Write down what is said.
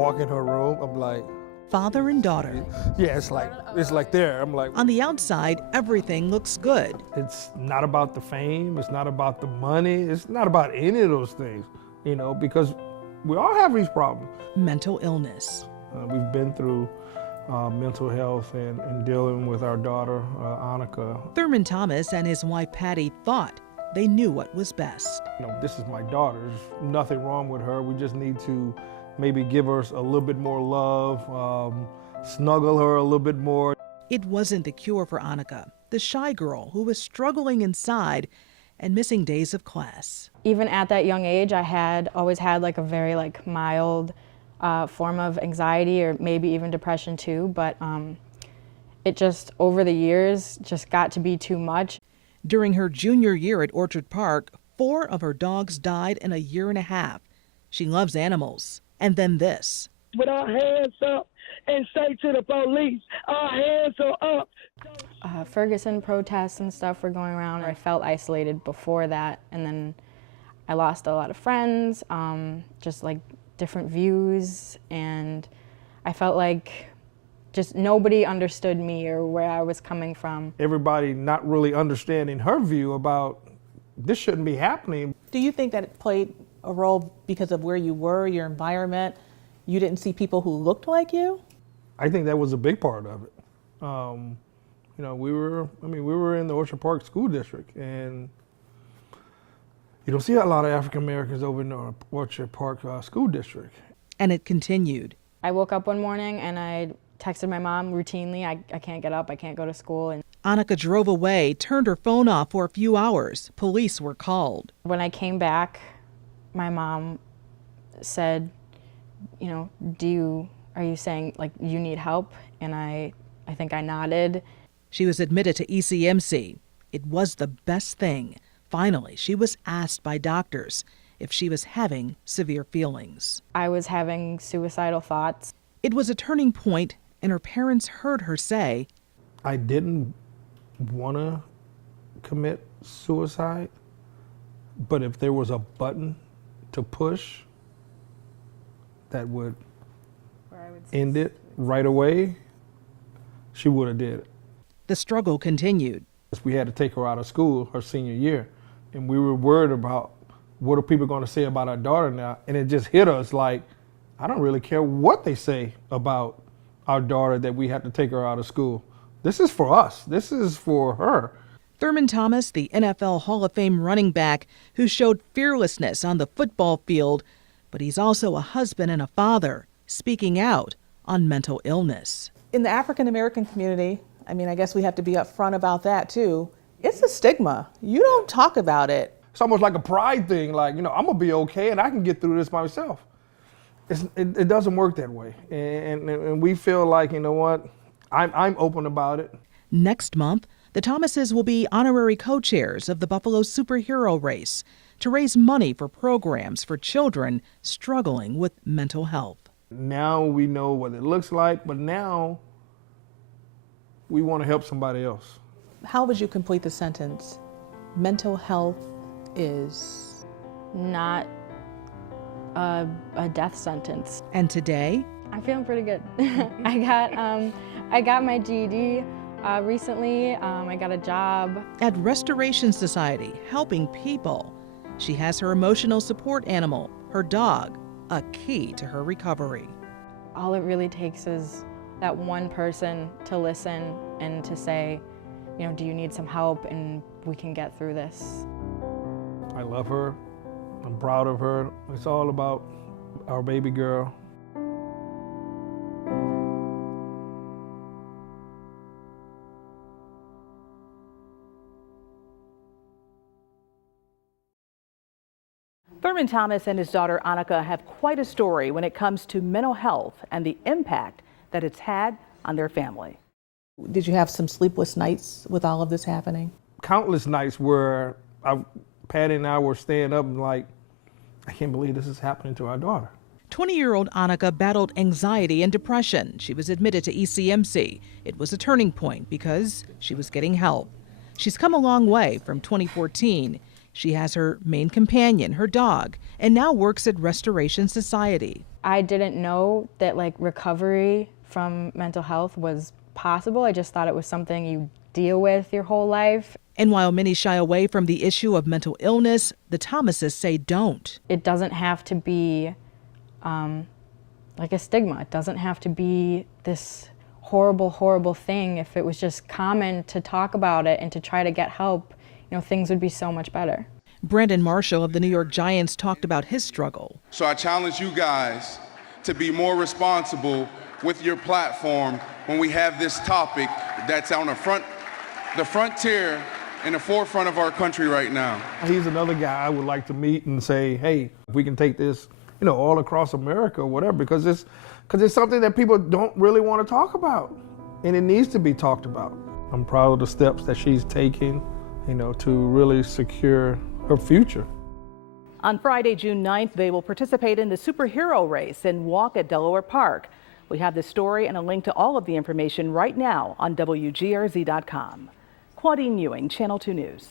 walk in her room, I'm like, father and daughter. yeah, it's like there. I'm like, On the outside, everything looks good. it's not about the fame, it's not about the money, it's not about any of those things, you know, because we all have these problems. Mental illness. We've been through mental health and dealing with our daughter, Annika. Thurman Thomas and his wife Patty thought they knew what was best. You know, this is my daughter. There's nothing wrong with her. We just need to maybe give her a little bit more love, snuggle her a little bit more. It wasn't the cure for Annika, the shy girl who was struggling inside and missing days of class. Even at that young age, I always had like a very mild form of anxiety or maybe even depression too, but it just over the years just got to be too much. During her junior year at Orchard Park, 4 of her dogs died in a year and a half. She loves animals. And then this. With our hands up and say to the police, our hands are up. Ferguson protests and stuff were going around. I felt isolated before that, and then I lost a lot of friends, just like different views, and I felt like just nobody understood me or where I was coming from. Everybody not really understanding her view about this shouldn't be happening. Do you think that it played a role because of where you were, your environment? You didn't see people who looked like you? I think that was a big part of it. You know, we were in the Orchard Park School District, and you don't see a lot of African Americans over in the Orchard Park School District. And it continued. I woke up one morning and I texted my mom routinely, I can't get up, I can't go to school. And Annika drove away, turned her phone off for a few hours. Police were called. when I came back, my mom said, you know, are you saying like you need help? And I think I nodded. She was admitted to ECMC. It was the best thing. Finally, she was asked by doctors if she was having severe feelings. I was having suicidal thoughts. It was a turning point, and her parents heard her say, I didn't want to commit suicide, but if there was a button to push that would end it right away, she would have did it. the struggle continued. We had to take her out of school her senior year, and we were worried about what are people going to say about our daughter now, and it just hit us like, I don't really care what they say about our daughter that we have to take her out of school. This is for us. This is for her. Thurman Thomas, the NFL Hall of Fame running back who showed fearlessness on the football field, but he's also a husband and a father, speaking out on mental illness. In the African American community, I mean, I guess we have to be upfront about that too. It's a stigma. You don't talk about it. It's almost like a pride thing, like, you know, I'm gonna be okay and I can get through this myself. It doesn't work that way. And we feel like, you know what, I'm open about it. Next month, the Thomases will be honorary co-chairs of the Buffalo Superhero Race to raise money for programs for children struggling with mental health. Now we know what it looks like, but now we want to help somebody else. How would you complete the sentence? Mental health is Not a death sentence. And today, I'm feeling pretty good. I got my GED recently. I got a job. at Restoration Society, helping people, she has her emotional support animal, her dog, a key to her recovery. All it really takes is that one person to listen and to say, you know, do you need some help, and we can get through this. I love her. I'm proud of her. It's all about our baby girl. Thurman Thomas and his daughter Annika have quite a story when it comes to mental health and the impact that it's had on their family. Did you have some sleepless nights with all of this happening? Countless nights where Patty and I were staying up and like, I can't believe this is happening to our daughter. 20-year-old Annika battled anxiety and depression. She was admitted to ECMC. It was a turning point because she was getting help. She's come a long way from 2014. She has her main companion, her dog, and now works at Restoration Society. I didn't know that recovery from mental health was possible. I just thought it was something you deal with your whole life. And while many shy away from the issue of mental illness, the Thomases say don't. It doesn't have to be like a stigma. It doesn't have to be this horrible, horrible thing. If it was just common to talk about it and to try to get help, things would be so much better. Brandon Marshall of the New York Giants talked about his struggle. So I challenge you guys to be more responsible with your platform when we have this topic that's on the frontier in the forefront of our country right now. He's another guy I would like to meet and say, hey, if we can take this, all across America or whatever, because it's something that people don't really want to talk about, and it needs to be talked about. I'm proud of the steps that she's taking, to really secure her future. On Friday, June 9th, they will participate in the superhero race and walk at Delaware Park. We have the story and a link to all of the information right now on WGRZ.com. Claudine Ewing, Channel 2 News.